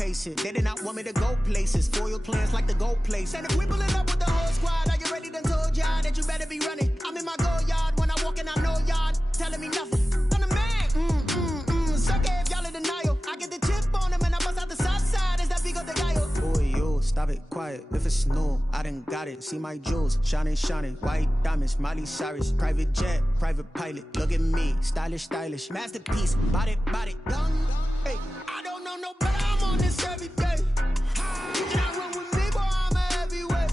pace it. They did not want me to go places. Foil plans like the gold place. And if we pulling up with the whole squad, are you ready? Done told y'all that you better be running. I'm in my go yard when I walk in, I know y'all telling me nothing. I'm the man. Suck it if y'all in denial. I get the chip on him and I bust out the south side. Is that big of the guy? Boy, yo, stop it, quiet. If it's new, I done got it. See my jewels, shining, shining. White diamonds, Miley Cyrus. Private jet, private pilot. Look at me, stylish, stylish. Masterpiece, body, done. Hey, I don't know no better. I'm on this every day. You cannot run with me, boy, I'm a heavyweight.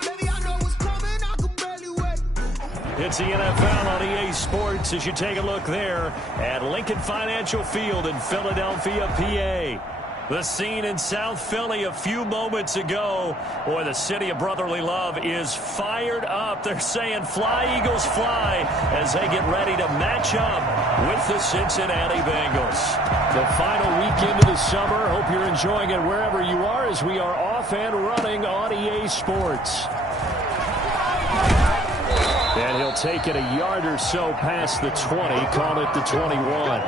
Baby, I know what's coming, I can barely wait. It's the NFL on EA Sports as you take a look there at Lincoln Financial Field in Philadelphia, PA. The scene in South Philly a few moments ago. Boy, the city of brotherly love is fired up. They're saying fly, Eagles, fly, as they get ready to match up with the Cincinnati Bengals. The final weekend of the summer. Hope you're enjoying it wherever you are as we are off and running on EA Sports. And he'll take it a yard or so past the 20, call it the 21.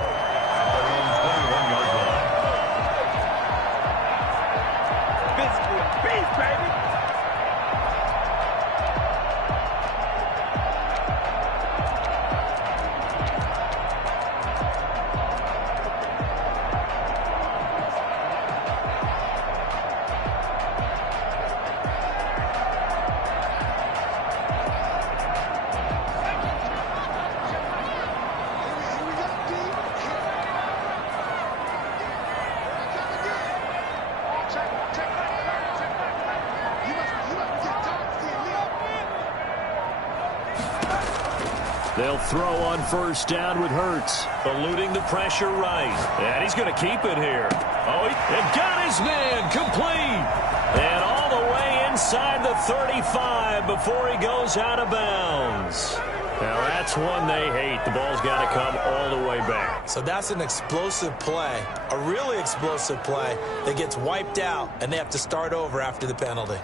They'll throw on first down with Hurts, eluding the pressure right. And he's going to keep it here. Oh, he got his man complete. And all the way inside the 35 before he goes out of bounds. Now that's one they hate. The ball's got to come all the way back. So that's an explosive play, a really explosive play that gets wiped out, and they have to start over after the penalty.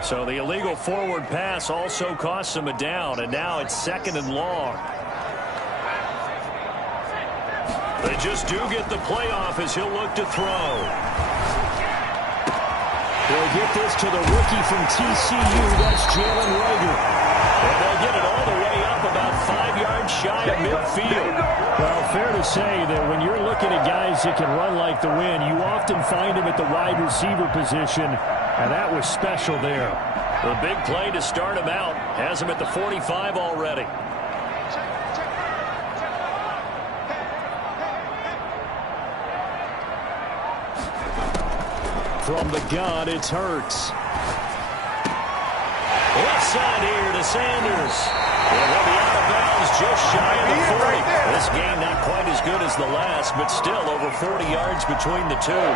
So the illegal forward pass also costs him a down, and now it's 2nd and long. They just do get the playoff as he'll look to throw. They'll get this to the rookie from TCU. That's Jalen Rager. And they'll get it all the way up about 5 yards shy of midfield. Well, fair to say that when you're looking at guys that can run like the wind, you often find them at the wide receiver position. And that was special there. The big play to start him out has him at the 45 already. From the gun, it's Hurts. Left side here to Sanders. And he'll be out of bounds just shy of the 40. This game not quite as good as the last, but still over 40 yards between the two.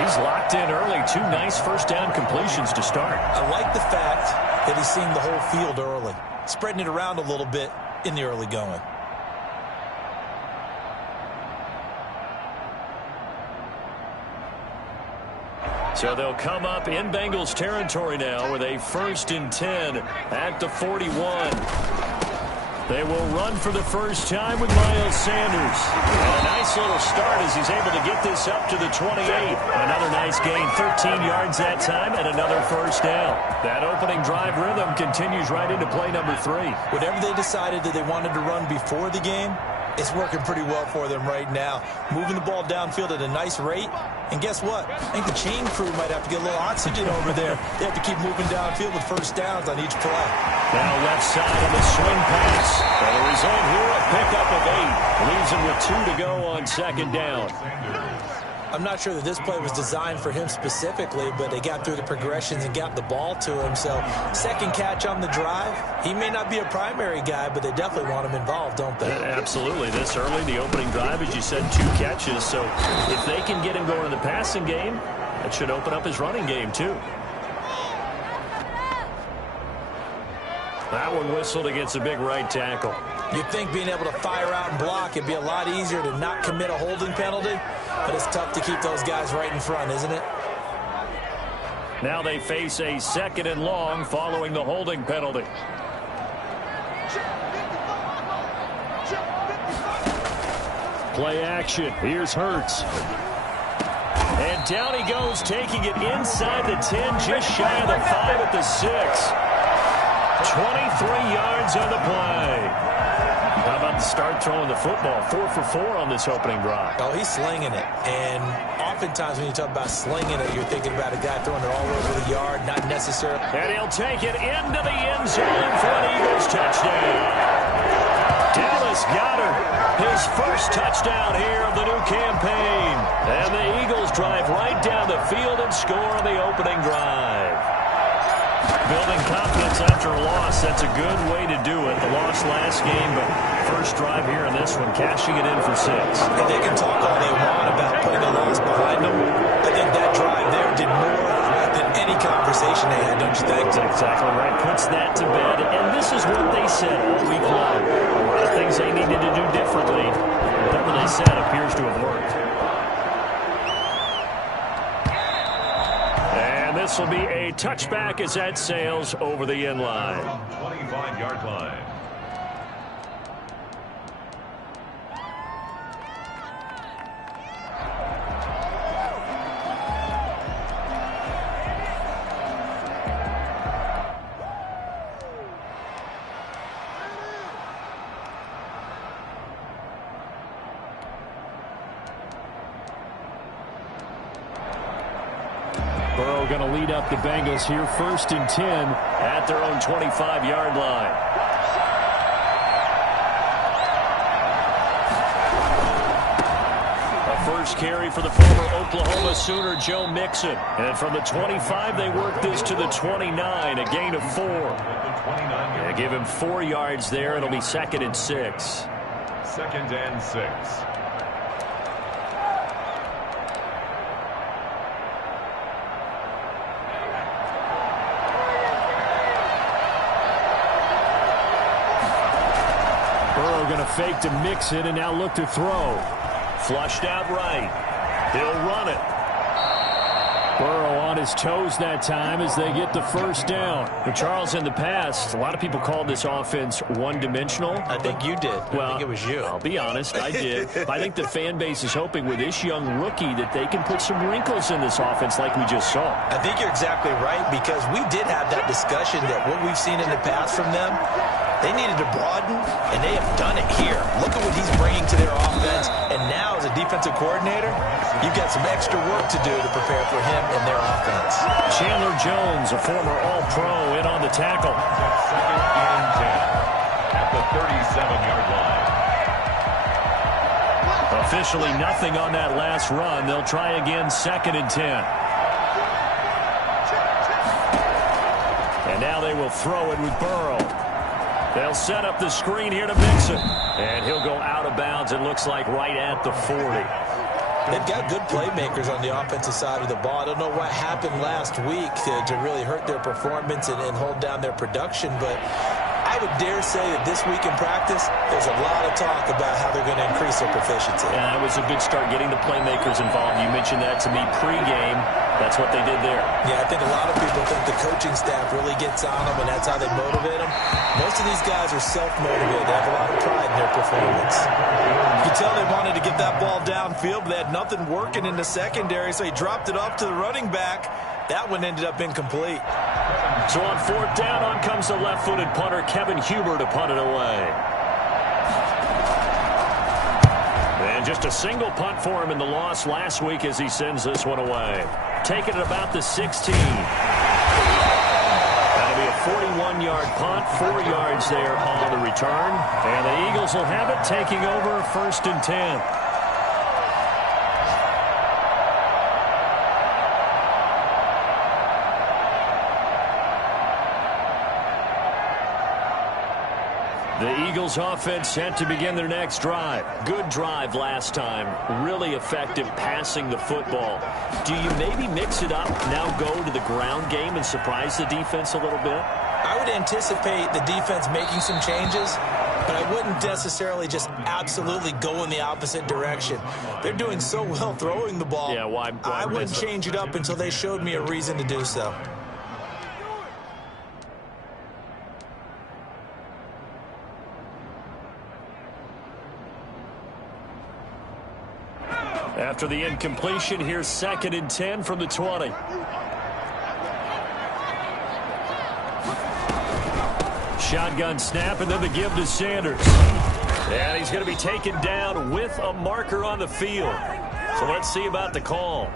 He's locked in early. 2 nice first down completions to start. I like the fact that he's seeing the whole field early, spreading it around a little bit in the early going. So they'll come up in Bengals territory now with a 1st and 10 at the 41. They will run for the first time with Miles Sanders. And a nice little start as he's able to get this up to the 28. Another nice gain, 13 yards that time, and another first down. That opening drive rhythm continues right into play number 3. Whatever they decided that they wanted to run before the game, it's working pretty well for them right now. Moving the ball downfield at a nice rate. And guess what? I think the chain crew might have to get a little oxygen over there. They have to keep moving downfield with first downs on each play. Now left side of the swing pass. And the result here, a pickup of 8. Leaves him with 2 to go on 2nd down. I'm not sure that this play was designed for him specifically, but they got through the progressions and got the ball to him. So 2nd catch on the drive. He may not be a primary guy, but they definitely want him involved, don't they? Yeah, absolutely. This early, the opening drive, as you said, 2 catches. So if they can get him going in the passing game, that should open up his running game too. That one whistled against a big right tackle. You'd think being able to fire out and block it'd be a lot easier to not commit a holding penalty, but it's tough to keep those guys right in front, isn't it? Now they face a 2nd and long following the holding penalty. Play action. Here's Hurts. And down he goes, taking it inside the 10, just shy of the 5 at the 6. 23 yards on the play. How about the start throwing the football? 4 for 4 on this opening drive. Oh, he's slinging it. And oftentimes when you talk about slinging it, you're thinking about a guy throwing it all over the yard, not necessarily. And he'll take it into the end zone for an Eagles touchdown. Dallas Goedert, his first touchdown here of the new campaign. And the Eagles drive right down the field and score on the opening drive. Building confidence after a loss, that's a good way to do it. The loss last game, but first drive here in this one, cashing it in for 6. And they can talk all they want about putting a loss behind them. I think that drive there did more than any conversation they had, don't you think? That's exactly right. Puts that to bed. And this is what they said all week long. A lot of things they needed to do differently. Whatever they said appears to have worked. And this will be a touchback as that sails over the end line. 25-yard line. Burrow going to lead up the Bengals here, 1st and 10 at their own 25-yard line. A first carry for the former Oklahoma Sooner, Joe Mixon. And from the 25, they work this to the 29, a gain of 4. They give him 4 yards there. It'll be 2nd and 6. 2nd and 6. Burrow going to fake to Mixon and now look to throw. Flushed out right. He'll run it. Burrow on his toes that time as they get the first down. And Charles, in the past, a lot of people called this offense one-dimensional. I think you did. Well, I think it was you. I'll be honest, I did. I think the fan base is hoping with this young rookie that they can put some wrinkles in this offense like we just saw. I think you're exactly right, because we did have that discussion that what we've seen in the past from them, they needed to broaden, and they have done it here. Look at what he's bringing to their offense. And now, as a defensive coordinator, you've got some extra work to do to prepare for him and their offense. Chandler Jones, a former All-Pro, in on the tackle. 2nd and 10 at the 37-yard line. Officially nothing on that last run. They'll try again, 2nd and 10. And now they will throw it with Burrow. They'll set up the screen here to Mixon. And he'll go out of bounds, it looks like, right at the 40. They've got good playmakers on the offensive side of the ball. I don't know what happened last week to really hurt their performance and hold down their production, but I would dare say that this week in practice, there's a lot of talk about how they're going to increase their proficiency. Yeah, it was a good start getting the playmakers involved. You mentioned that to me pregame. That's what they did there. Yeah, I think a lot of people think the coaching staff really gets on them, and that's how they motivate them. Most of these guys are self-motivated. They have a lot of pride in their performance. You can tell they wanted to get that ball downfield, but they had nothing working in the secondary, so he dropped it off to the running back. That one ended up incomplete. So on 4th down, on comes the left-footed punter, Kevin Huber, to punt it away. And just a single punt for him in the loss last week as he sends this one away. Taking it about the 16. That'll be a 41-yard punt, 4 yards there on the return. And the Eagles will have it, taking over 1st and 10. The Eagles offense set to begin their next drive. Good drive last time. Really effective passing the football. Do you maybe mix it up, now go to the ground game and surprise the defense a little bit? I would anticipate the defense making some changes, but I wouldn't necessarily just absolutely go in the opposite direction. They're doing so well throwing the ball. Yeah, why I wouldn't change it up until they showed me a reason to do so. After the incompletion, here's 2nd and 10 from the 20. Shotgun snap, and then the give to Sanders. And he's going to be taken down with a marker on the field. So let's see about the call.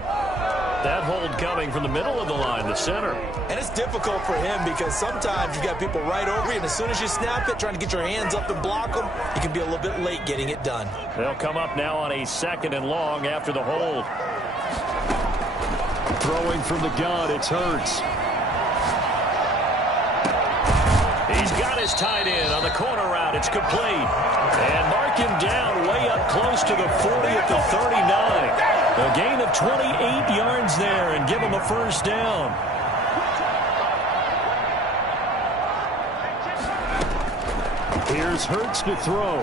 That hold coming from the middle of the line, the center. And it's difficult for him because sometimes you got people right over you, and as soon as you snap it, trying to get your hands up and block them, you can be a little bit late getting it done. They'll come up now on a 2nd and long after the hold. Throwing from the gun, it's Hurts. He's got his tight end on the corner route. It's complete. And mark him down way up close to the 40 at the 39. A gain of 28 yards there and give him a first down. Here's Hurts to throw.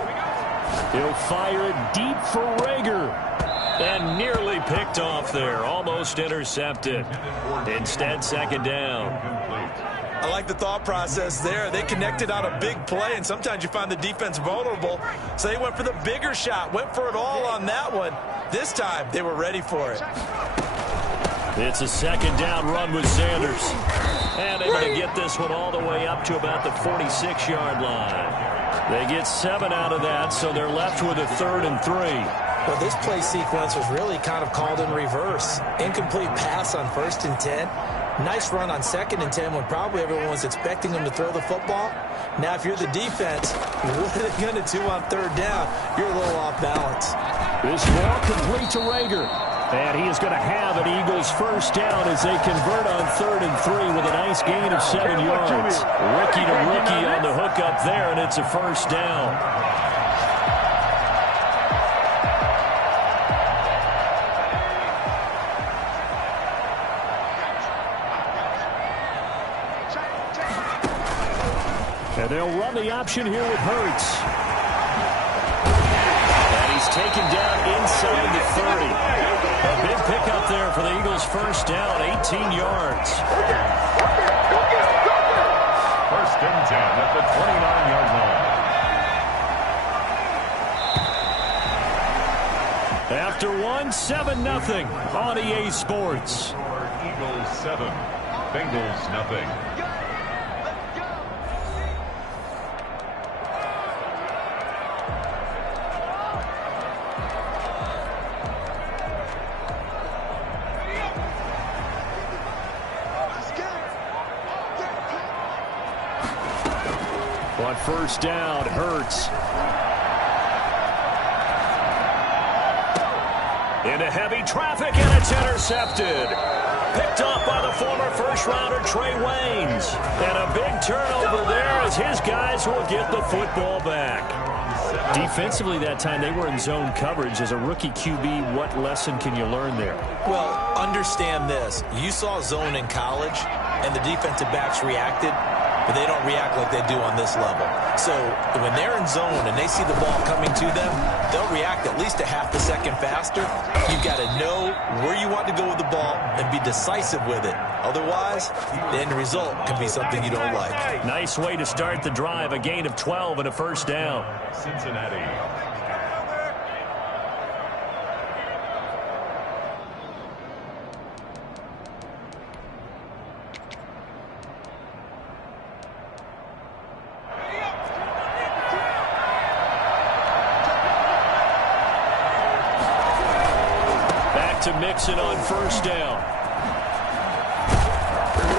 He'll fire it deep for Rager. And nearly picked off there. Almost intercepted. Instead, 2nd down. I like the thought process there. They connected on a big play, and sometimes you find the defense vulnerable. So they went for the bigger shot, went for it all on that one. This time, they were ready for it. It's a 2nd down run with Sanders. And able to get this one all the way up to about the 46-yard line. They get 7 out of that, so they're left with a 3rd and 3. Well, this play sequence was really kind of called in reverse. Incomplete pass on 1st and 10. Nice run on 2nd and 10 when probably everyone was expecting them to throw the football. Now, if you're the defense, what are they going to do on 3rd down? You're a little off balance. This ball complete to Rager. And he is going to have an Eagles first down as they convert on 3rd and 3 with a nice gain of 7 yards. Rookie to rookie on the hook up there, and it's a first down. And they'll run the option here with Hurts. And he's taken down inside the 30. A big pickup there for the Eagles first down, 18 yards. 1st and 10 at the 29-yard line. After 7-0 on EA Sports. Eagles 7, Bengals nothing. On 1st down, Hurts. Into heavy traffic, and it's intercepted. Picked up by the former first-rounder Trey Waynes. And a big turnover there as his guys will get the football back. Defensively that time, they were in zone coverage. As a rookie QB, what lesson can you learn there? Well, understand this. You saw zone in college, and the defensive backs reacted, but they don't react like they do on this level. So when they're in zone and they see the ball coming to them, they'll react at least a half a second faster. You've got to know where you want to go with the ball and be decisive with it. Otherwise, the end result can be something you don't like. Nice way to start the drive. A gain of 12 and a first down. Cincinnati. To Mixon on 1st down.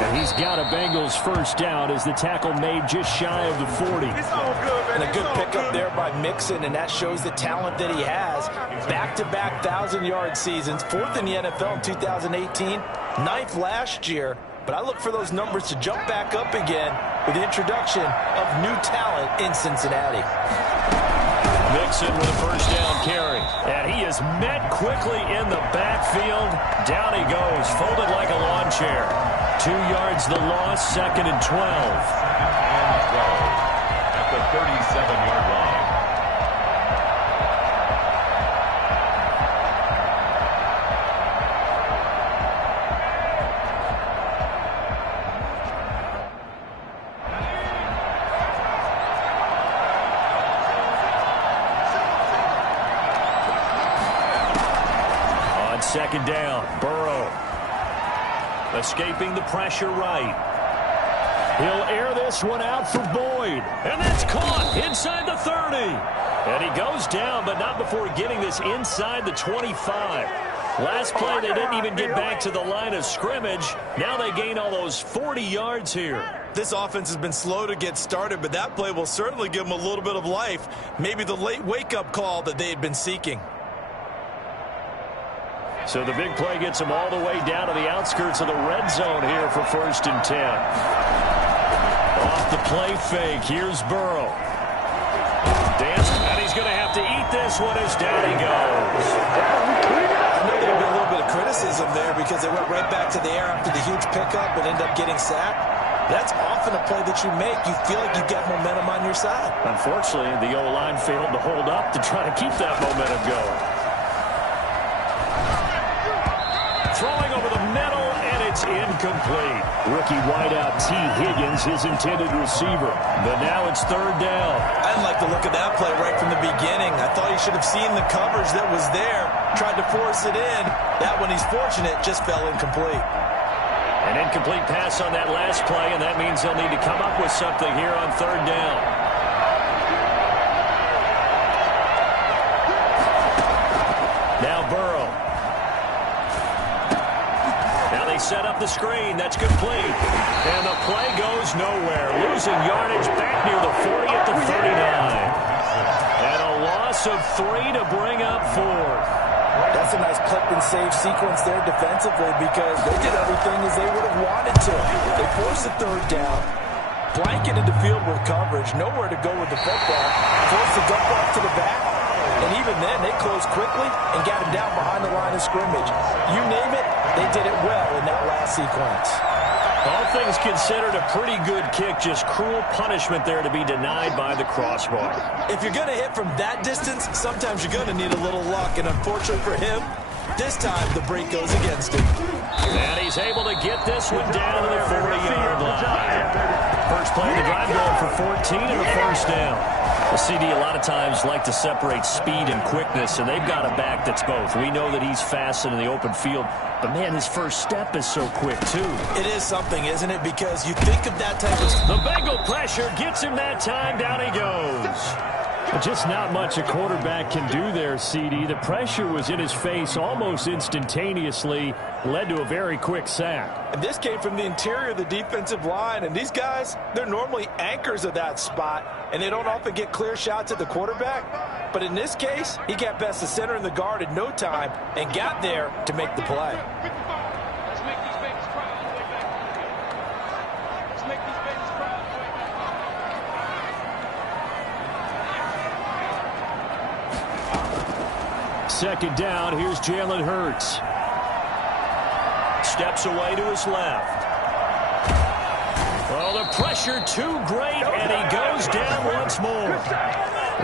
And he's got a Bengals first down as the tackle made just shy of the 40. And a good pickup there by Mixon, and that shows the talent that he has. Back-to-back 1,000-yard seasons, 4th in the NFL in 2018, 9th last year. But I look for those numbers to jump back up again with the introduction of new talent in Cincinnati. Mixon with a first down carry. And he is met quickly in the backfield. Down he goes, folded like a lawn chair. 2 yards the loss, 2nd and 12. And 12 at the 37-yard line. On 2nd down, Burrow. Escaping the pressure right. He'll air this one out for Boyd. And that's caught inside the 30. And he goes down, but not before getting this inside the 25. Last play, they didn't even get back to the line of scrimmage. Now they gain all those 40 yards here. This offense has been slow to get started, but that play will certainly give them a little bit of life. Maybe the late wake-up call that they had been seeking. So the big play gets them all the way down to the outskirts of the red zone here for 1st and 10. Off the play fake, here's Burrow. Dance, and he's going to have to eat this one as down he goes. I know there'll be a little bit of criticism there because they went right back to the air after the huge pickup and ended up getting sacked. That's often a play that you make. You feel like you've got momentum on your side. Unfortunately, the O-line failed to hold up to try to keep that momentum going. Throwing over the middle, and it's incomplete. Rookie wideout T. Higgins, his intended receiver. But now it's 3rd down. I didn't like the look of that play right from the beginning. I thought he should have seen the coverage that was there, tried to force it in. That one, he's fortunate, just fell incomplete. An incomplete pass on that last play, and that means they'll need to come up with something here on 3rd down. Now Burrow. Now they set up the screen. That's complete. And the play goes nowhere. Losing yardage back near the 40 at the 39. And a loss of 3 to bring up 4. That's a nice clip and save sequence there defensively because they did everything as they would have wanted to. They forced the 3rd down, blanketed the field with coverage, nowhere to go with the football, forced the dump off to the back, and even then they closed quickly and got him down behind the line of scrimmage. You name it, they did it well in that last sequence. All things considered, a pretty good kick. Just cruel punishment there to be denied by the crossbar. If you're going to hit from that distance, sometimes you're going to need a little luck. And unfortunately for him, this time the break goes against him. And he's able to get this one down to the 40-yard line. First play of the drive going for 14 and a 1st down. The CD a lot of times like to separate speed and quickness, and they've got a back that's both. We know that he's fast in the open field, but, man, his first step is so quick, too. It is something, isn't it? Because you think of that type of... The Bengal pressure gets him that time. Down he goes. Just not much a quarterback can do there, CD. The pressure was in his face almost instantaneously, led to a very quick sack. And this came from the interior of the defensive line, and these guys, they're normally anchors of that spot, and they don't often get clear shots at the quarterback. But in this case, he got past the center and the guard in no time and got there to make the play. Second down, here's Jalen Hurts. Steps away to his left. Well, the pressure too great, and he goes down once more.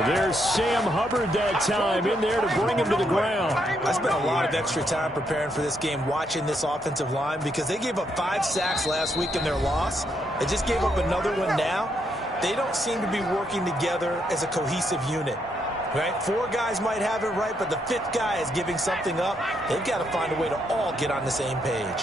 There's Sam Hubbard that time in there to bring him to the ground. I spent a lot of extra time preparing for this game watching this offensive line because they gave up 5 sacks last week in their loss. They just gave up another one now. They don't seem to be working together as a cohesive unit. Right? 4 guys might have it right, but the 5th guy is giving something up. They've got to find a way to all get on the same page.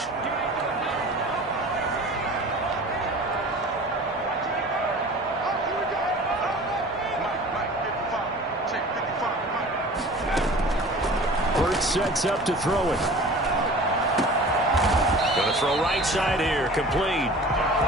Hurts sets up to throw it. Going to throw right side here, complete.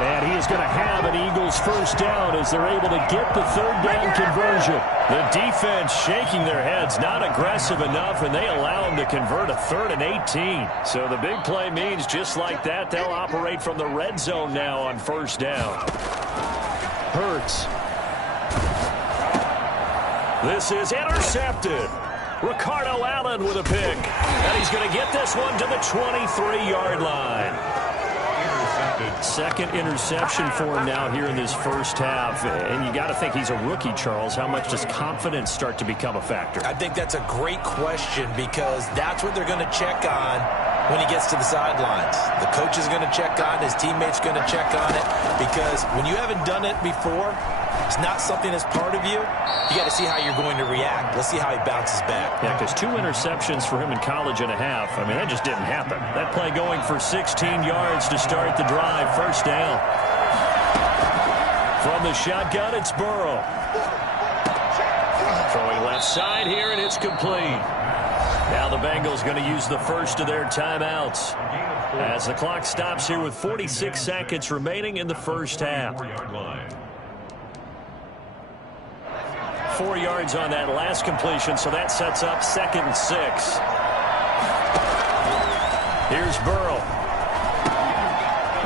And he is going to have an Eagles first down as they're able to get the 3rd down conversion. The defense shaking their heads, not aggressive enough, and they allow them to convert a 3rd and 18. So the big play means just like that, they'll operate from the red zone now on 1st down. Hurts. This is intercepted. Ricardo Allen with a pick. And he's going to get this one to the 23-yard line. Second interception for him now here in this first half. And you got to think he's a rookie, Charles. How much does confidence start to become a factor? I think that's a great question because that's what they're going to check on when he gets to the sidelines. The coach is going to check on, his teammates going to check on it, because when you haven't done it before, it's not something that's part of you. You got to see how you're going to react. Let's see how he bounces back. Yeah, because 2 interceptions for him in college and a half. I mean, that just didn't happen. That play going for 16 yards to start the drive. First down. From the shotgun, it's Burrow. Throwing left side here, and it's complete. Now the Bengals going to use the first of their timeouts as the clock stops here with 46 seconds remaining in the first half. 4 yards on that last completion, so that sets up 2nd and 6. Here's Burrow.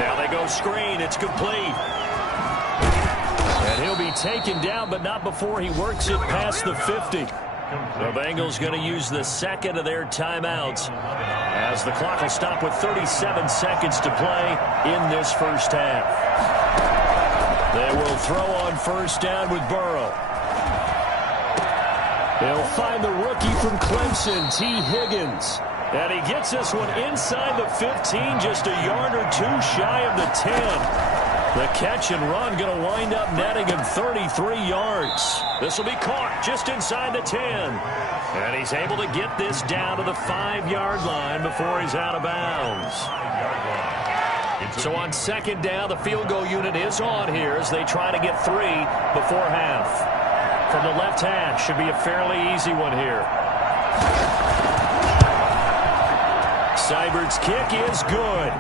Now they go screen. It's complete. And he'll be taken down, but not before he works it past the 50. The Bengals going to use the second of their timeouts as the clock will stop with 37 seconds to play in this first half. They will throw on first down with Burrow. They'll find the rookie from Clemson, T. Higgins. And he gets this one inside the 15, just a yard or two shy of the 10. The catch and run going to wind up netting him 33 yards. This will be caught just inside the 10. And he's able to get this down to the 5-yard line before he's out of bounds. So on second down, the field goal unit is on here as they try to get 3 before half. From the left hash, should be a fairly easy one here. Seibert's kick is good.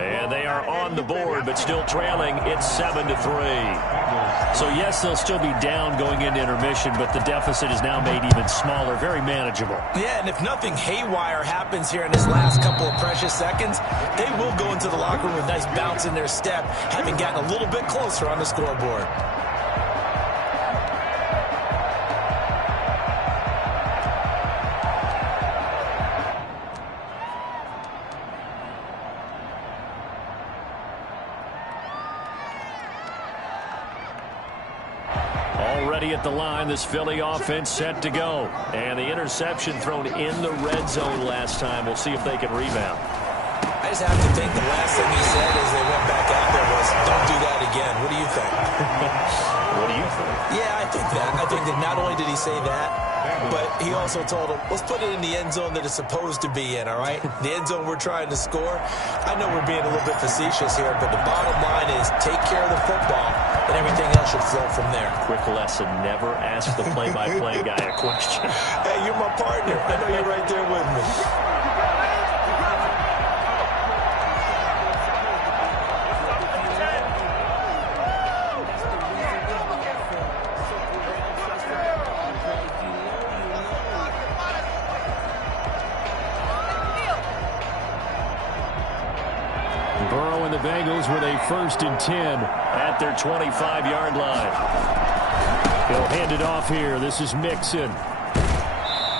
And they are on the board, but still trailing. It's 7-3. So, yes, they'll still be down going into intermission, but the deficit is now made even smaller, very manageable. Yeah, and if nothing haywire happens here in this last couple of precious seconds, they will go into the locker room with a nice bounce in their step, having gotten a little bit closer on the scoreboard. Already at the line, this Philly offense set to go. And the interception thrown in the red zone last time. We'll see if they can rebound. I just have to think the last thing he said as they went back out there was, don't do that again. What do you think? What do you think? Yeah, I think that. I think that not only did he say that, but he also told him, let's put it in the end zone that it's supposed to be in, all right? The end zone we're trying to score. I know we're being a little bit facetious here, but the bottom line is take care of the football, and everything else should flow from there. Quick lesson, never ask the play-by-play guy a question. Hey, you're my partner. I know you're right there with me. Burrow and the Bengals with a 1st and 10 at their 25-yard line. He'll hand it off here. This is Mixon.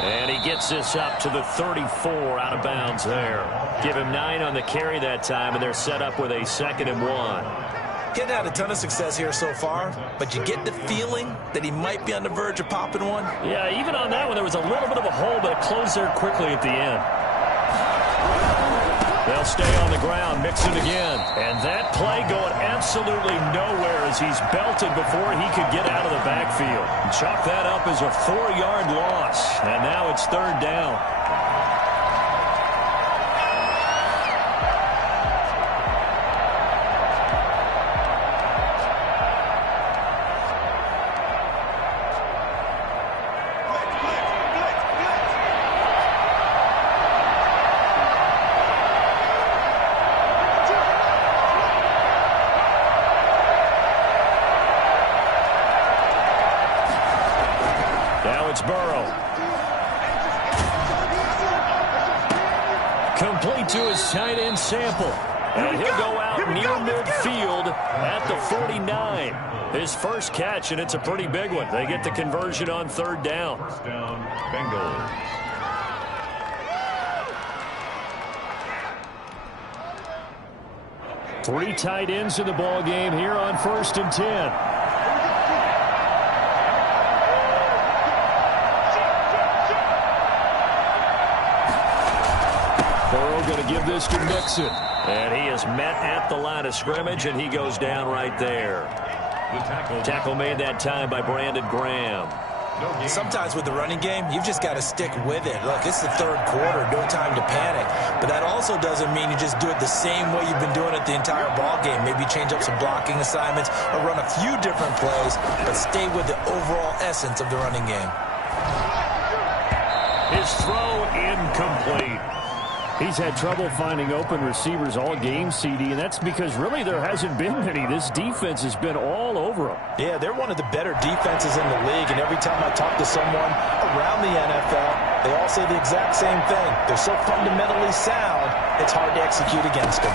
And he gets this up to the 34 out of bounds there. Give him 9 on the carry that time, and they're set up with a 2nd and 1. Getting out a ton of success here so far, but you get the feeling that he might be on the verge of popping one. Yeah, even on that one, there was a little bit of a hole, but it closed there quickly at the end. They'll stay on the ground, Mixon again. And that play going absolutely nowhere as he's belted before he could get out of the backfield. Chalk that up as a 4-yard loss. And now it's 3rd down. It's Burrow. Complete to his tight end Sample. And he'll go out near midfield at the 49. His first catch, and it's a pretty big one. They get the conversion on 3rd down. First down, Bengals. Three tight ends in the ball game here on 1st and 10. Burrow going to give this to Mixon. And he is met at the line of scrimmage, and he goes down right there. Tackle made that time by Brandon Graham. Sometimes with the running game, you've just got to stick with it. Look, it's the third quarter, no time to panic. But that also doesn't mean you just do it the same way you've been doing it the entire ball game. Maybe change up some blocking assignments or run a few different plays, but stay with the overall essence of the running game. His throw incomplete. He's had trouble finding open receivers all game, CD, and that's because really there hasn't been many. This defense has been all over him. Yeah, they're one of the better defenses in the league, and every time I talk to someone around the NFL, they all say the exact same thing. They're so fundamentally sound, it's hard to execute against them.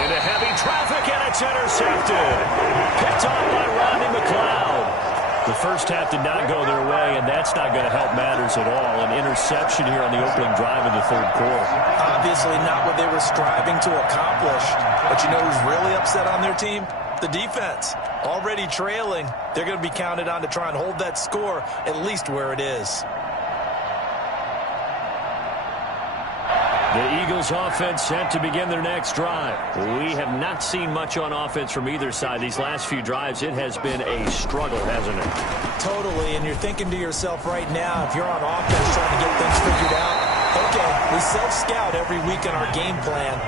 Into heavy traffic, and it's intercepted. Picked off by Rodney McLeod. The first half did not go their way, and that's not going to help matters at all. An interception here on the opening drive of the third quarter. Obviously not what they were striving to accomplish. But you know who's really upset on their team? The defense. Already trailing. They're going to be counted on to try and hold that score at least where it is. The Eagles offense set to begin their next drive. We have not seen much on offense from either side. These last few drives, it has been a struggle, hasn't it? Totally, and you're thinking to yourself right now, if you're on offense trying to get things figured out, okay, we self-scout every week on our game plan.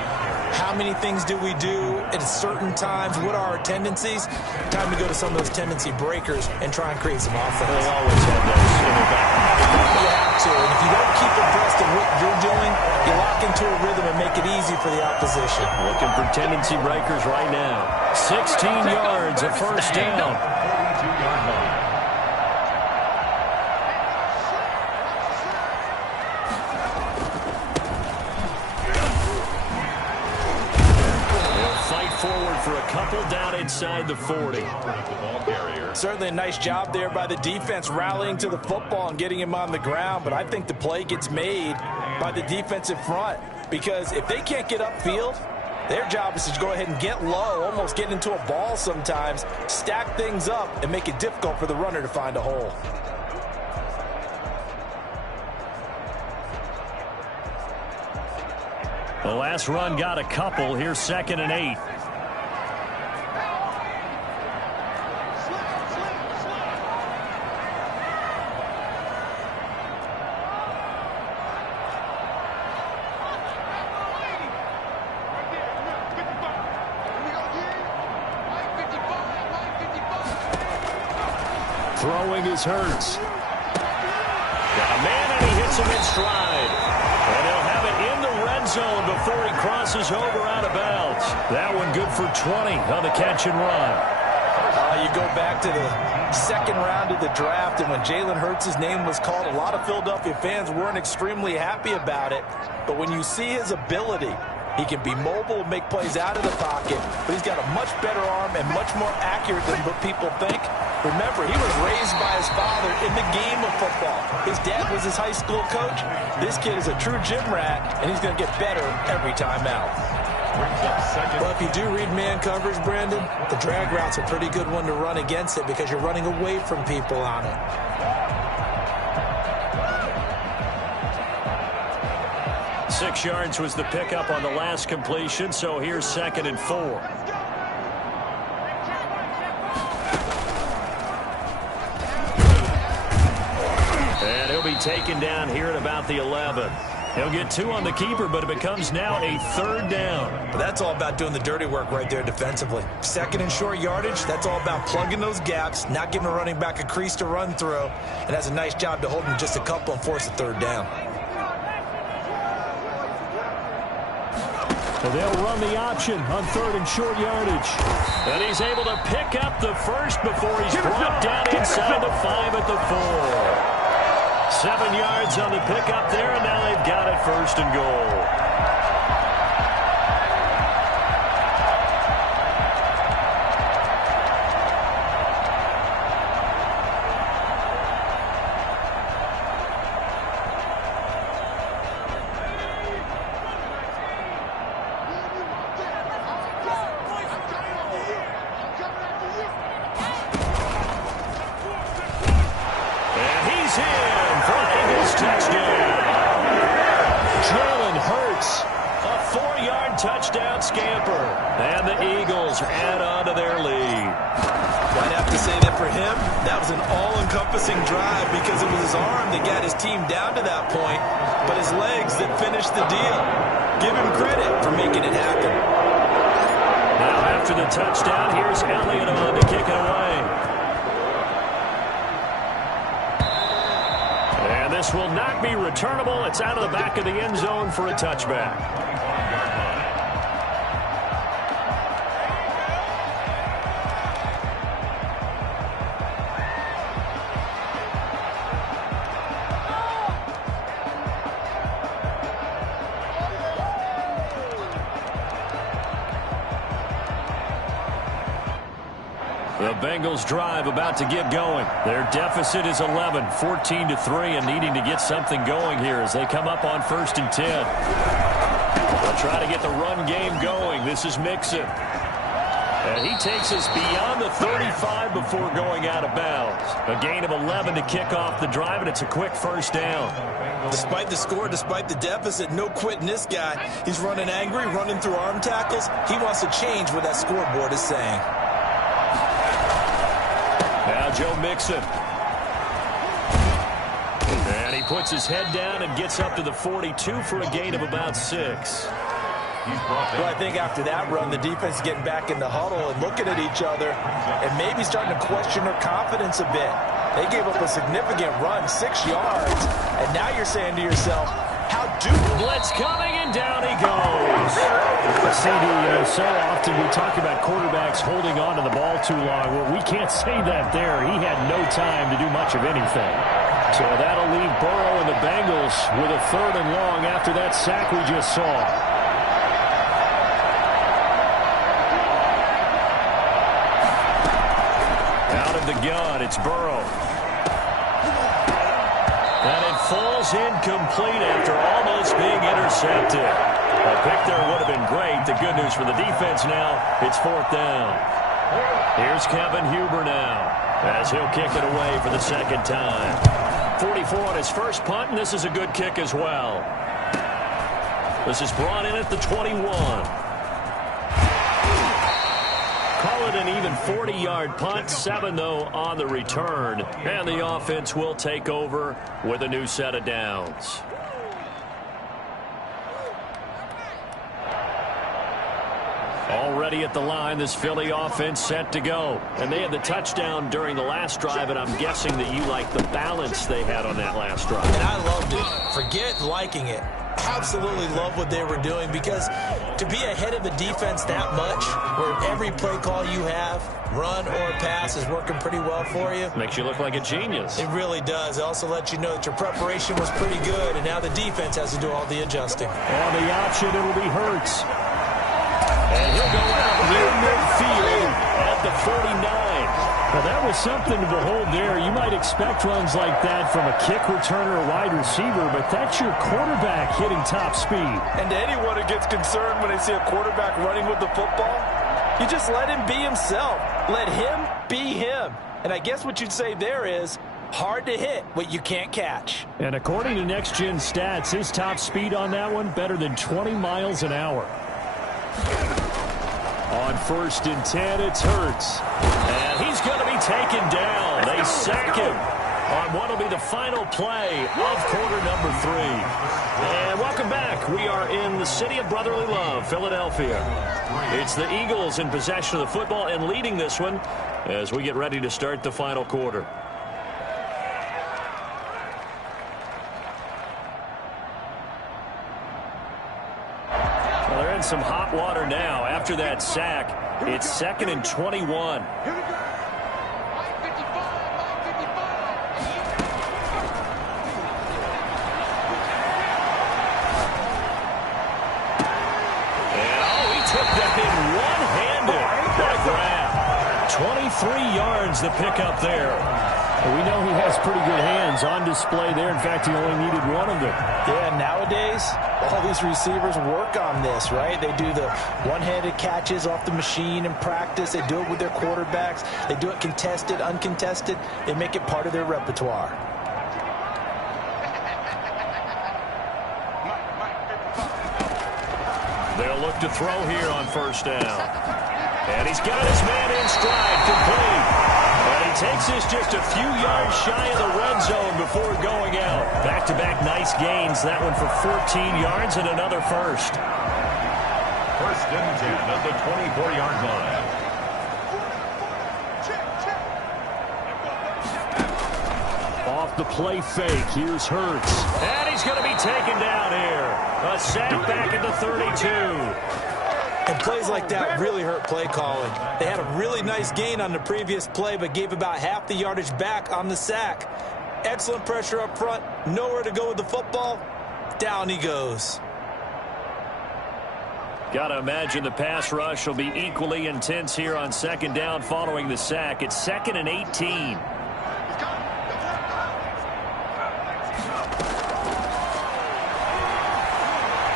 How many things do we do at certain times? What are our tendencies? Time to go to some of those tendency breakers and try and create some offense. They always have those in their back. You have to, and if you don't keep abreast of what you're doing, you lock into a rhythm and make it easy for the opposition. Looking for tendency breakers right now. 16 yards, a first down. 42-yard line. Forward for a couple down inside the 40. Certainly a nice job there by the defense rallying to the football and getting him on the ground, but I think the play gets made by the defensive front because if they can't get upfield, their job is to go ahead and get low, almost get into a ball sometimes, stack things up, and make it difficult for the runner to find a hole. The last run got a couple. Here's 2nd and 8. Throwing is Hurts. Got a man, and he hits him in stride. And he'll have it in the red zone before he crosses over out of bounds. That one good for 20 on the catch and run. You go back to the second round of the draft, and when Jalen Hurts' name was called, a lot of Philadelphia fans weren't extremely happy about it. But when you see his ability, he can be mobile and make plays out of the pocket, but he's got a much better arm and much more accurate than what people think. Remember, he was raised by his father in the game of football. His dad was his high school coach. This kid is a true gym rat, and he's going to get better every time out. Well, if you do read man coverage, Brandon, the drag route's a pretty good one to run against it because you're running away from people on it. Six yards was the pickup on the last completion, so here's 2nd and 4. And he'll be taken down here at about the 11. He'll get 2 on the keeper, but it becomes now a 3rd down. But that's all about doing the dirty work right there defensively. 2nd and short yardage, that's all about plugging those gaps, not giving a running back a crease to run through, and has a nice job to hold him just a couple and force a 3rd down. So they'll run the option on 3rd and short yardage. And he's able to pick up the first before he's brought down inside the 5 at the 4. 7 yards on the pickup there, and now they've got it 1st and goal. is in for an Eagles touchdown. Jalen Hurts. A 4-yard touchdown scamper. And the Eagles add on to their lead. I'd have to say that for him, that was an all-encompassing drive because it was his arm that got his team down to that point, but his legs that finished the deal. Give him credit for making it happen. Now after the touchdown, here's Elliott on to kick it away. And this will not be returnable. It's out of the back of the end zone for a touchback. The Bengals drive about to get going. Their deficit is 11, 14-3, and needing to get something going here as they come up on 1st and 10. They'll try to get the run game going. This is Mixon. And he takes us beyond the 35 before going out of bounds. A gain of 11 to kick off the drive, and it's a quick first down. Despite the score, despite the deficit, no quitting this guy. He's running angry, running through arm tackles. He wants to change what that scoreboard is saying. Now Joe Mixon. And he puts his head down and gets up to the 42 for a gain of about 6. Well, I think after that run, the defense is getting back in the huddle and looking at each other and maybe starting to question their confidence a bit. They gave up a significant run, 6 yards, and now you're saying to yourself, how do blitz coming, and down he goes. CD, so often we talk about quarterbacks holding on to the ball too long. Well, we can't say that there. He had no time to do much of anything. So that'll leave Burrow and the Bengals with a 3rd and long after that sack we just saw. Out of the gun, it's Burrow. And it falls incomplete after almost being intercepted. A pick there would have been great. The good news for the defense now, it's 4th down. Here's Kevin Huber now as he'll kick it away for the 2nd time. 44 on his first punt, and this is a good kick as well. This is brought in at the 21. Call it an even 40-yard punt, 7 though on the return, and the offense will take over with a new set of downs. Already at the line, this Philly offense set to go. And they had the touchdown during the last drive, and I'm guessing that you like the balance they had on that last drive. And I loved it. Forget liking it. Absolutely love what they were doing, because to be ahead of a defense that much, where every play call you have, run or pass, is working pretty well for you. Makes you look like a genius. It really does. It also lets you know that your preparation was pretty good, and now the defense has to do all the adjusting. On the option, it'll be Hurts. And he'll go out near midfield at the 49. Well, that was something to behold there. You might expect runs like that from a kick returner or wide receiver, but that's your quarterback hitting top speed. And to anyone who gets concerned when they see a quarterback running with the football, you just let him be himself. Let him be him. And I guess what you'd say there is, hard to hit what you can't catch. And according to Next Gen Stats, his top speed on that one, better than 20 miles an hour. On 1st and 10, it's Hurts. And he's going to be taken down. They sack him on what will be the final play of quarter number 3. And welcome back. We are in the city of brotherly love, Philadelphia. It's the Eagles in possession of the football and leading this one as we get ready to start the final quarter. They're in some hot water now. After that sack, it's 2nd and 21. And he took that in one-handed. What a grab. 23 yards the pickup there. We know he has pretty good hands on display there. In fact, he only needed one of them. Yeah, nowadays, all these receivers work on this, right? They do the one-handed catches off the machine in practice. They do it with their quarterbacks. They do it contested, uncontested. They make it part of their repertoire. They'll look to throw here on first down. And he's got his man in stride, complete. And he takes this just a few yards shy of the red zone before going out. Back-to-back nice gains. That one for 14 yards and another first. First and 10 at the 24-yard line. Off the play fake, here's Hurts. And he's going to be taken down here. A sack back at the 32. And plays like that really hurt play calling. They had a really nice gain on the previous play, but gave about half the yardage back on the sack. Excellent pressure up front. Nowhere to go with the football. Down he goes. Got to imagine the pass rush will be equally intense here on second down following the sack. It's 2nd and 18.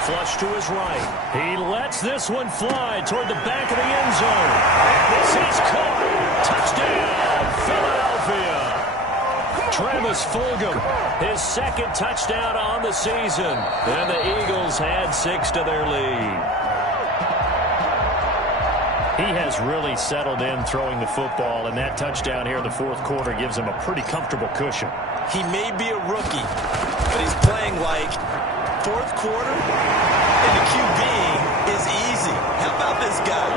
Flush to his right. He lets this one fly toward the back of the end zone. And this is caught. Touchdown, Philadelphia. Travis Fulgham, his second touchdown on the season. And the Eagles add 6 to their lead. He has really settled in throwing the football, and that touchdown here in the fourth quarter gives him a pretty comfortable cushion. He may be a rookie, but he's playing like fourth quarter, and the QB is easy. How about this guy?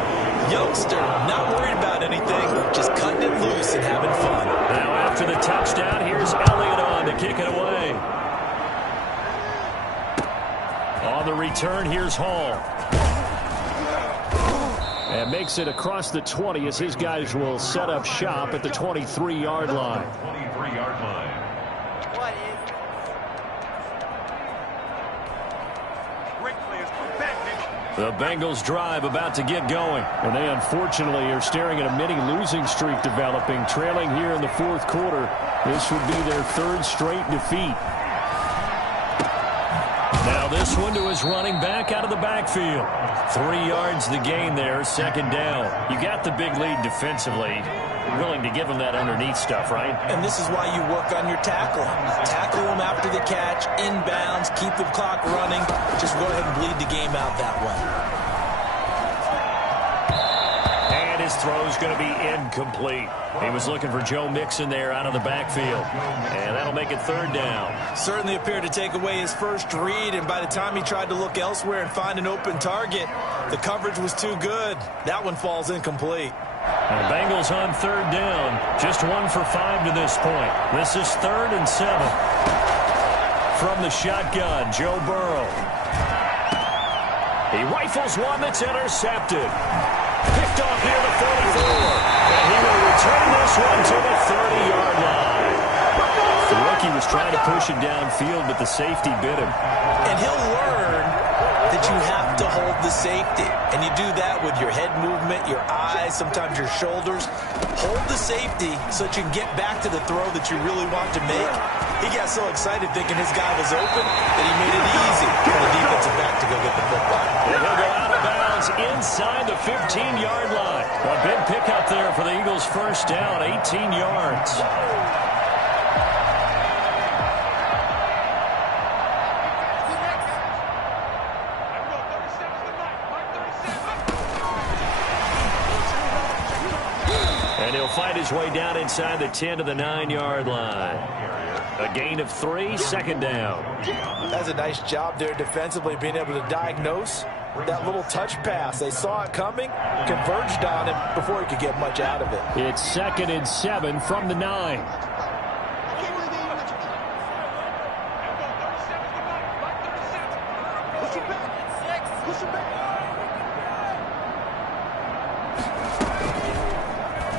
Youngster, not worried about anything, just cutting it loose and having fun. Now after the touchdown, here's Elliott on to kick it away. On the return, here's Hall. And makes it across the 20 as his guys will set up shop at the 23-yard line. 23-yard line. The Bengals drive about to get going. And they unfortunately are staring at a mini losing streak developing, trailing here in the fourth quarter. This would be their third straight defeat. Now this one to his running back out of the backfield. 3 yards the gain there, second down. You got the big lead defensively. Willing to give him that underneath stuff, right? And this is why you work on your tackling. Tackle them after the catch, inbounds, keep the clock running. Just go ahead and bleed the game out that way. And his throw's going to be incomplete. He was looking for Joe Mixon there out of the backfield. And that'll make it third down. Certainly appeared to take away his first read, and by the time he tried to look elsewhere and find an open target, the coverage was too good. That one falls incomplete. The Bengals on third down. Just 1 for 5 to this point. This is 3rd and 7. From the shotgun, Joe Burrow. He rifles one that's intercepted. Picked off near the 44. And he will return this one to the 30-yard line. The rookie was trying to push it downfield, but the safety bit him. And he'll learn that you have to hold the safety. And you do that with your head movement, your eyes, sometimes your shoulders. Hold the safety so that you can get back to the throw that you really want to make. He got so excited thinking his guy was open that he made it easy for the defensive back to go get the football. And he'll go out of bounds inside the 15-yard line. A big pickup there for the Eagles' first down, 18 yards. And he'll fight his way down inside the 10 to the 9-yard line. A gain of 3, second down. That's a nice job there defensively, being able to diagnose that little touch pass. They saw it coming, converged on him before he could get much out of it. It's 2nd and 7 from the 9.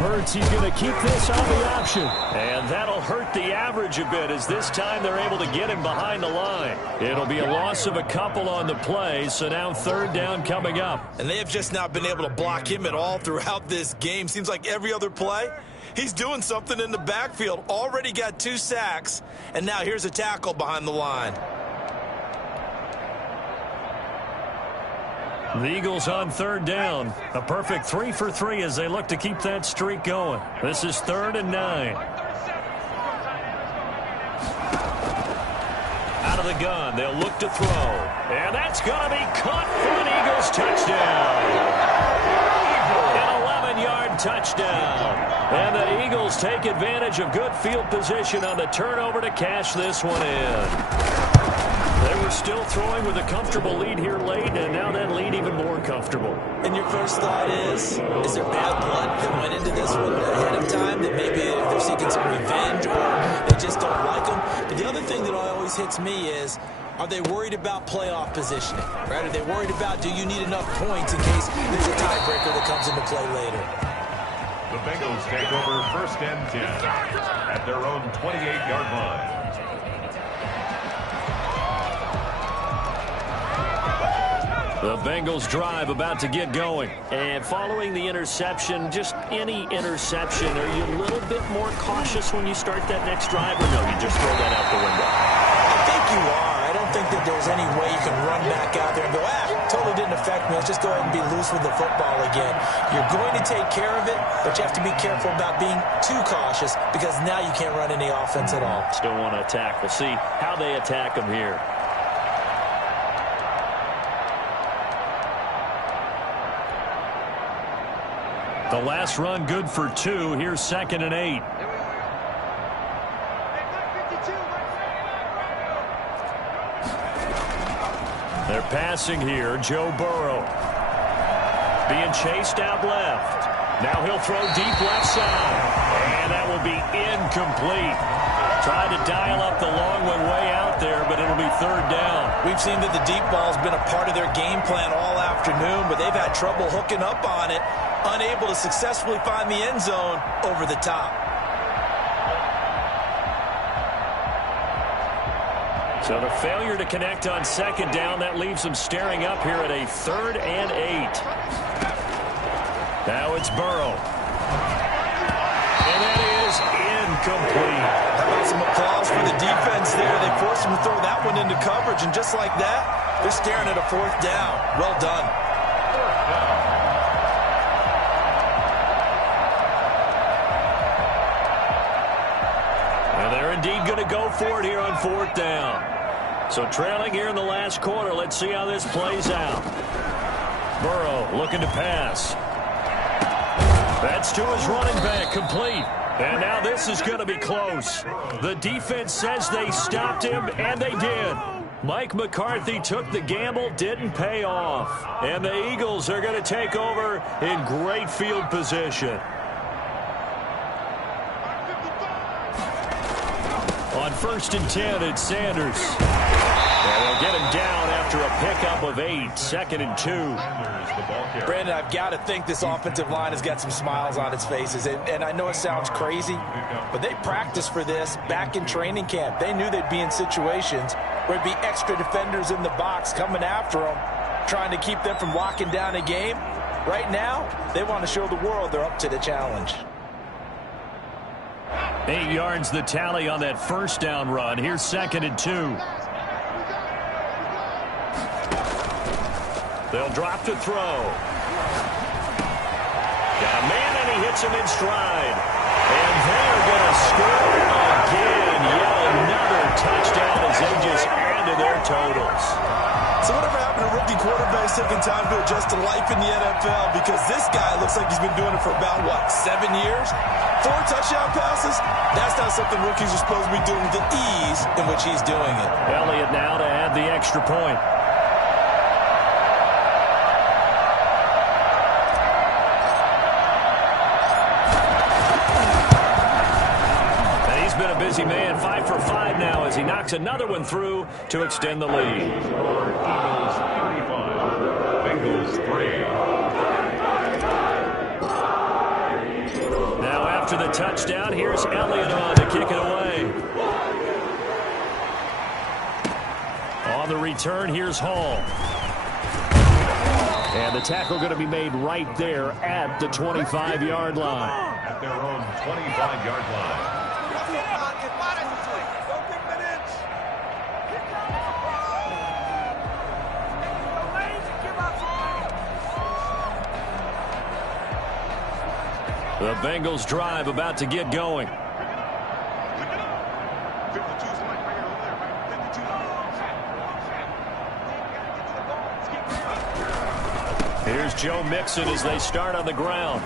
Hurts, he's going to keep this on the option. And that'll hurt the average a bit as this time they're able to get him behind the line. It'll be a loss of a couple on the play, so now third down coming up. And they have just not been able to block him at all throughout this game. Seems like every other play, he's doing something in the backfield. Already got 2 sacks, and now here's a tackle behind the line. The Eagles on third down. A perfect 3 for 3 as they look to keep that streak going. This is 3rd and 9. Out of the gun. They'll look to throw. And that's going to be caught for an Eagles touchdown. An 11-yard touchdown. And the Eagles take advantage of good field position on the turnover to cash this one in. They were still throwing with a comfortable lead here late, and now that lead even more comfortable. And your first thought is there bad blood that went into this one ahead of time, that maybe they're seeking some revenge or they just don't like them? But the other thing that always hits me is, are they worried about playoff positioning? Right? Are they worried about, do you need enough points in case there's a tiebreaker that comes into play later? The Bengals take over 1st and 10 at their own 28-yard line. The Bengals drive about to get going. And following the interception, just any interception, are you a little bit more cautious when you start that next drive, or no, you just throw that out the window? I think you are. I don't think that there's any way you can run back out there and go, totally didn't affect me. Let's just go ahead and be loose with the football again. You're going to take care of it, but you have to be careful about being too cautious because now you can't run any offense at all. Still want to attack. We'll see how they attack them here. The last run good for 2. Here's 2nd and 8. They're passing here. Joe Burrow being chased out left. Now he'll throw deep left side. And that will be incomplete. Tried to dial up the long one way out there, but it'll be 3rd down. We've seen that the deep ball's been a part of their game plan all afternoon, but they've had trouble hooking up on it, unable to successfully find the end zone over the top. So the failure to connect on 2nd down, that leaves them staring up here at a 3rd and 8. Now it's Burrow. And that is incomplete. How about some applause for the defense there? They forced him to throw that one into coverage, and just like that, they're staring at a 4th down. Well done. 4th down. And they're indeed going to go for it here on 4th down. So trailing here in the last quarter. Let's see how this plays out. Burrow looking to pass. That's to his running back, complete. And now this is going to be close. The defense says they stopped him, and they did. Mike McCarthy took the gamble, didn't pay off. And the Eagles are going to take over in great field position. On 1st and 10, it's Sanders. And they'll get him down after a pickup of 8. 2nd and 2. Brandon, I've got to think this offensive line has got some smiles on its faces. And I know it sounds crazy, but they practiced for this back in training camp. They knew they'd be in situations where there'd be extra defenders in the box coming after them, trying to keep them from locking down a game. Right now, they want to show the world they're up to the challenge. 8 yards the tally on that 1st down run. Here's 2nd and 2. They'll drop to throw. Got a man, and he hits him in stride. And they're going to score again. Yet another touchdown as they just added their totals. So whatever happened to rookie quarterbacks taking time to adjust to life in the NFL? Because this guy looks like he's been doing it for about, 7 years? 4 touchdown passes? That's not something rookies are supposed to be doing with the ease in which he's doing it. Elliott now to add the extra point. Been a busy man, 5 for 5 now as he knocks another one through to extend the lead. Eagles 35, Bengals 3. Now after the touchdown, here's Elliott on to kick it away. On the return, here's Hall. And the tackle going to be made right there at the 25-yard line. At their own 25-yard line. The Bengals drive about to get going. Here's Joe Mixon as they start on the ground.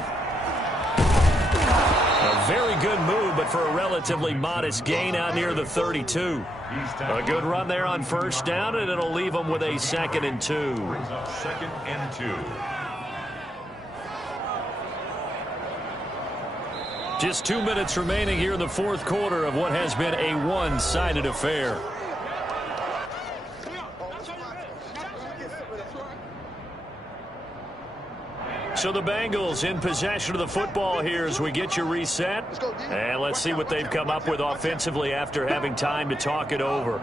A very good move, but for a relatively modest gain out near the 32. A good run there on first down, and it'll leave them with a 2nd and 2. Brings up 2nd and 2. Just 2 minutes remaining here in the fourth quarter of what has been a one-sided affair. So the Bengals in possession of the football here as we get you reset. And let's see what they've come up with offensively after having time to talk it over.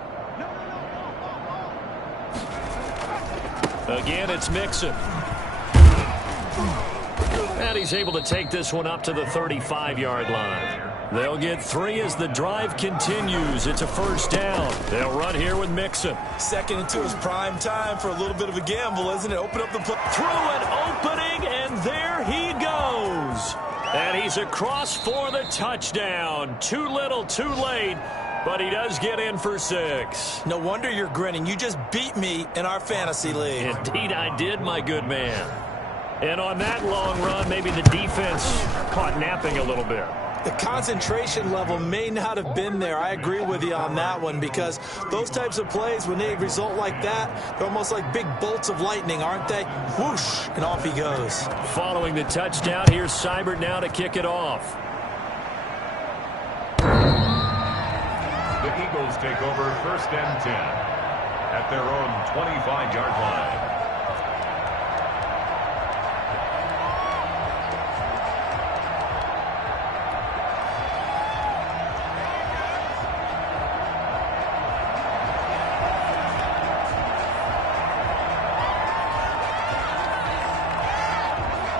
Again, it's Mixon. And he's able to take this one up to the 35-yard line. They'll get 3 as the drive continues. It's a first down. They'll run here with Mixon. 2nd and 2 is prime time for a little bit of a gamble, isn't it? Open up the play. Through an opening, and there he goes. And he's across for the touchdown. Too little, too late, but he does get in for 6. No wonder you're grinning. You just beat me in our fantasy league. Indeed I did, my good man. And on that long run, maybe the defense caught napping a little bit. The concentration level may not have been there. I agree with you on that one, because those types of plays, when they result like that, they're almost like big bolts of lightning, aren't they? Whoosh, and off he goes. Following the touchdown, here's Seibert now to kick it off. The Eagles take over 1st and 10 at their own 25-yard line.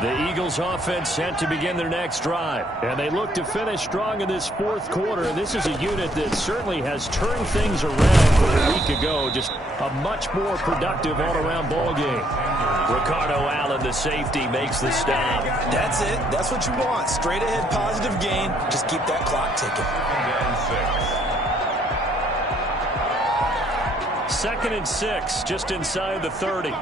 The Eagles offense set to begin their next drive. And they look to finish strong in this fourth quarter. This is a unit that certainly has turned things around from a week ago. Just a much more productive all-around ball game. Ricardo Allen, the safety, makes the stop. That's it. That's what you want. Straight ahead positive gain. Just keep that clock ticking. 2nd and 6, just inside the 30.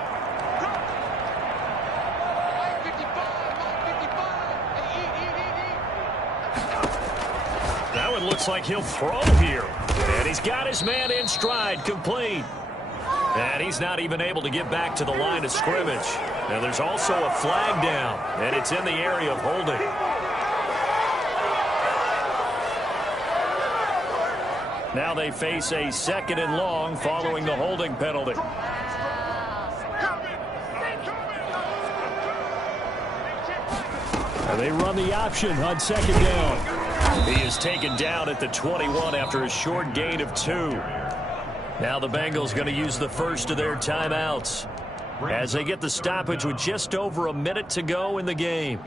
Looks like he'll throw here. And he's got his man in stride, complete. And he's not even able to get back to the line of scrimmage. And there's also a flag down, and it's in the area of holding. Now they face a 2nd and long following the holding penalty. And they run the option on 2nd down. He is taken down at the 21 after a short gain of 2. Now the Bengals going to use the first of their timeouts as they get the stoppage with just over a minute to go in the game.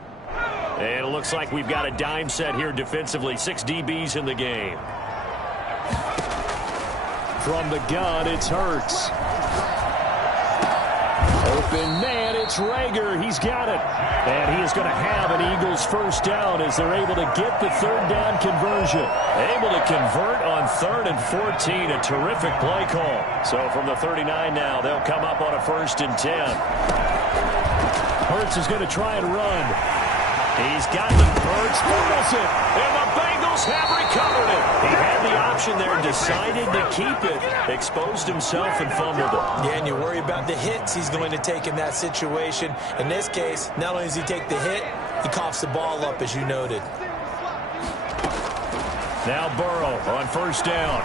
And it looks like we've got a dime set here defensively. 6 DBs in the game. From the gun, it's Hurts. Open man, it's Rager. He's got it. And he is going to have an Eagles first down as they're able to get the 3rd down conversion. Able to convert on 3rd and 14. A terrific play call. So from the 39 now, they'll come up on a 1st and 10. Hurts is going to try and run. He's got the Hurts, fumbles it, and the Bengals have recovered it. He had the option there, decided to keep it, exposed himself and fumbled it. Yeah, and you worry about the hits he's going to take in that situation. In this case, not only does he take the hit, he coughs the ball up, as you noted. Now Burrow on 1st down.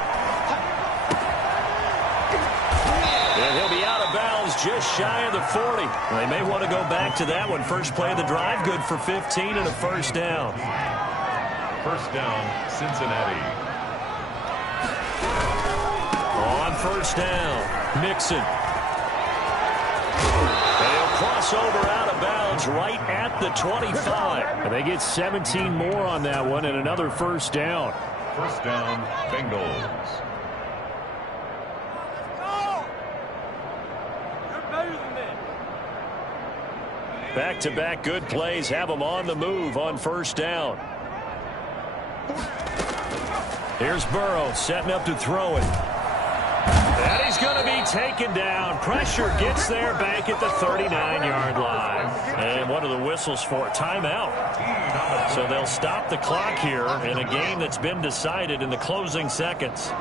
And he'll be out of bounds just shy of the 40. They may want to go back to that one. First play of the drive, good for 15 and a first down. First down, Cincinnati. On 1st down, Mixon. And he'll cross over out of bounds right at the 25. And they get 17 more on that one and another first down. First down, Bengals. Back-to-back good plays have them on the move on 1st down. Here's Burrow setting up to throw it. And he's going to be taken down. Pressure gets there back at the 39-yard line. And what are the whistles for? Timeout. So they'll stop the clock here in a game that's been decided in the closing seconds.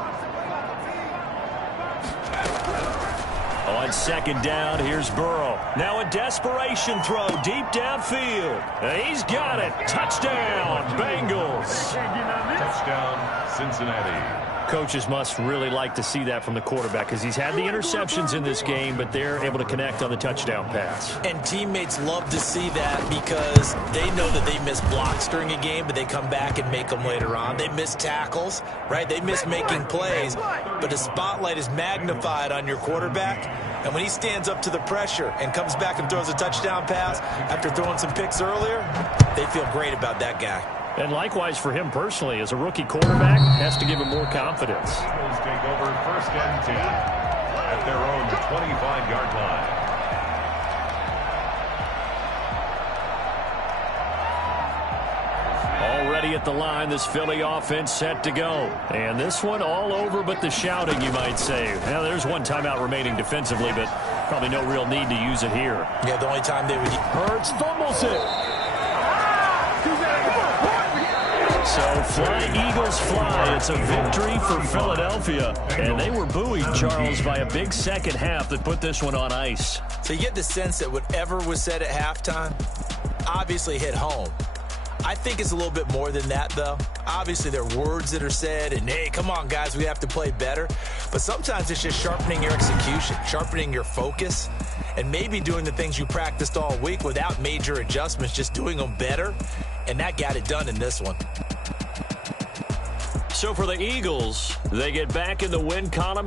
On second down, here's Burrow. Now a desperation throw deep downfield. And he's got it. Touchdown, Bengals. Touchdown, Cincinnati. Coaches must really like to see that from the quarterback because he's had the interceptions in this game, but they're able to connect on the touchdown pass. And teammates love to see that because they know that they miss blocks during a game, but they come back and make them later on. They miss tackles, right? They miss making plays, but the spotlight is magnified on your quarterback. And when he stands up to the pressure and comes back and throws a touchdown pass after throwing some picks earlier, they feel great about that guy. And likewise for him personally, as a rookie quarterback, has to give him more confidence. Eagles take over first and 10 at their own 25-yard line. Already at the line, this Philly offense set to go. And this one all over but the shouting, you might say. Now, there's one timeout remaining defensively, but probably no real need to use it here. Yeah, the only time they would... Hurts fumbles it. So fly, Eagles fly. It's a victory for Philadelphia. And they were buoyed, Charles, by a big second half that put this one on ice. So you get the sense that whatever was said at halftime obviously hit home. I think it's a little bit more than that, though. Obviously, there are words that are said, and, hey, come on, guys, we have to play better. But sometimes it's just sharpening your execution, sharpening your focus, and maybe doing the things you practiced all week without major adjustments, just doing them better. And that got it done in this one. So for the Eagles, they get back in the win column as